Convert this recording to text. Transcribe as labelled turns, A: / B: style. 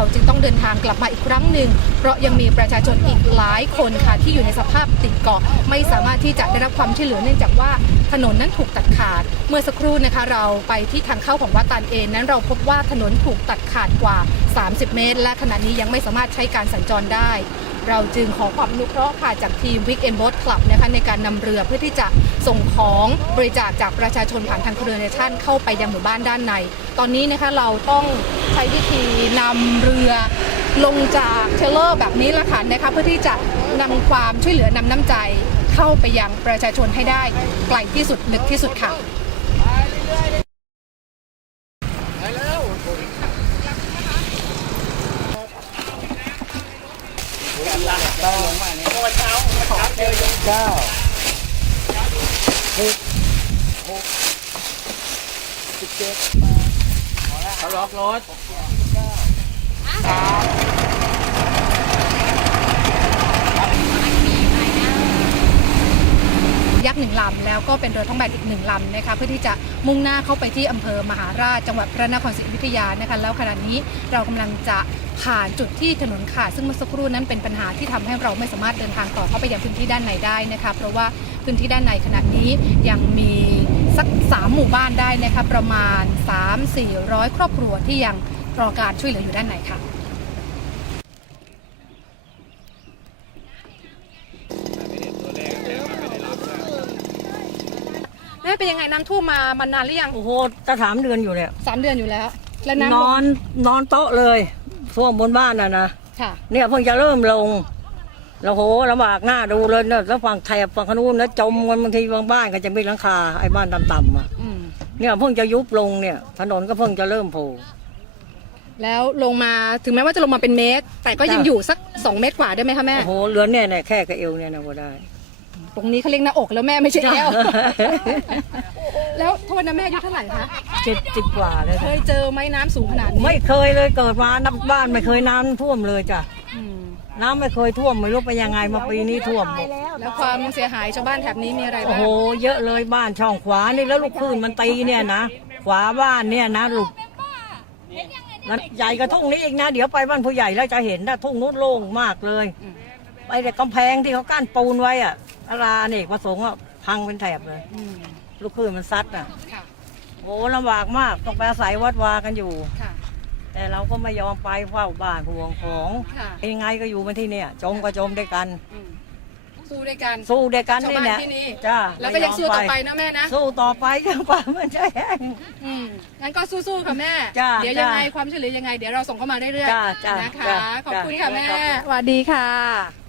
A: เราจึงต้องเดินทางกลับมาอีกครั้งหนึ่งเพราะยังมีประชาชนอีกหลายคนค่ะที่อยู่ในสภาพติดเกาะไม่สามารถที่จะได้รับความช่วยเหลือเนื่องจากว่าถนนนั้นถูกตัดขาดเมื่อสักครู่นะคะเราไปที่ทางเข้าของวัดตาลเอนนั้นเราพบว่าถนนถูกตัดขาดกว่า30 เมตรและขณะนี้ยังไม่สามารถใช้การสัญจรได้เราจึงขอความอนุเคราะห์ค่ะจากทีม Weekend Boat Club นะคะในการนำเรือเพื่อที่จะส่งของบริจาคจากประชาชนผ่านทางเครือเนชั่นเข้าไปยังหมู่บ้านด้านในตอนนี้นะคะเราต้องใช้วิธีนำเรือลงจากเทเลอร์แบบนี้ละค่ะนะคะเพื่อที่จะนำความช่วยเหลือนำน้ำใจเข้าไปยังประชาชนให้ได้ไกลที่สุดลึกที่สุดค่ะ
B: เขาล็อกรถ
A: ยักษ์1 ลำแล้วก็เป็นเรือท้องแบนอีก1 ลำนะคะเพื่อที่จะมุ่งหน้าเข้าไปที่อำเภอมหาราชจังหวัดพระนครศรีอยุธยานะคะแล้วขณะนี้เรากำลังจะผ่านจุดที่ถนนขาดซึ่งเมื่อสักครู่นั้นเป็นปัญหาที่ทำให้เราไม่สามารถเดินทางต่อเข้าไปยังพื้นที่ด้านในได้นะคะเพราะว่าพื้นที่ด้านในขณะนี้ยังมีสัก3 หมู่บ้านได้นะคะประมาณ 300-400 ครอบครัวที่ยังรอการช่วยเหลืออยู่ด้านในค่ะแม่เป็นยังไงน้ำท่วมมานานหรือยัง
C: โอ้โหจะ3 เดือนอยู่เนี่ย
A: 3 เดือนอยู่แล้วแล้วน้ำ
C: นอนโต๊ะเลยท่วมบนบ้านนะ
A: ค่ะ
C: เนี่ยเพิ่งจะเริ่มลงแล้วโหลำบากหน้าดูเลยนะแล้วฝั่งไทยฝั่งขนู้นนะจมกันบางทีบางบ้านก็จะมีหลังคาไอ้บ้านต่ำๆอ่ะเนี่ยเพิ่งจะยุบลงเนี่ยถนนก็เพิ่งจะเริ่มโผล่
A: แล้วลงมาถึงแม้ว่าจะลงมาเป็นเมตรแต่ก็ยังอยู่สัก2 เมตรกว่าได้ไหมคะแม่
C: โอ้โหเหลือเนี่ยแค่กระเอวเนี่ยนะพอได้
A: ตรงนี้เขาเรียกหน้าอกแล้วแม่ไม่ใช่เอว แล้วโทษนะแม่อายุเท่าไหร่คะ
C: 70 กว่าเลย
A: เคยเจอไหมน้ำสูงขนาดนี้
C: ไม่เคยเลยเกิดมานับบ้านไม่เคยน้ำท่วมเลยจ้ะน้ำไม่เคยท่วมไม่รู้ไปยังไงมาปีนี้ท่วม
A: แล้วความเสียหายชาวบ้านแถบนี้มีอะไรบ้าง
C: โอ้โหเยอะเลยบ้านช่องขวานี่แล้วลูกคลื่นมันตีเนี่ยนะขวาบ้านเนี่ยนะลูกใหญ่กระทุ่งนี้อีกนะเดี๋ยวไปบ้านผู้ใหญ่แล้วจะเห็นนะทุ่งนู้นโล่งมากเลยไปแต่กำแพงที่เขากั้นปูนไว้อะอาราเนี่ยประสงค์อ่ะพังเป็นแถบเลยลูกคลื่นมันซัดอ่ะโอ้ลำบากมากต้องไปอาศัยวัดวากันอยู่แต่เราก็ไม่ยอมไปเฝ้าบ้านห่วงของยังไงก็อยู่มาที่เนี่ยจมก็จมด้วยกัน
A: สู้ด้วยกัน
C: นี่เนี่ย
A: จ้าแล้วก็ยังสู้ต่อไปนะแม่นะ
C: สู้ต่อไปจนกว่ามันจะแห้ง
A: งั้นก็สู้ๆค่ะแม่เดี๋ยวยังไงความช่วยเหลือยังไงเดี๋ยวเราส่งเข้ามาเรื่อยๆนะคะขอบคุณค่ะแม่สวัสดีค่ะ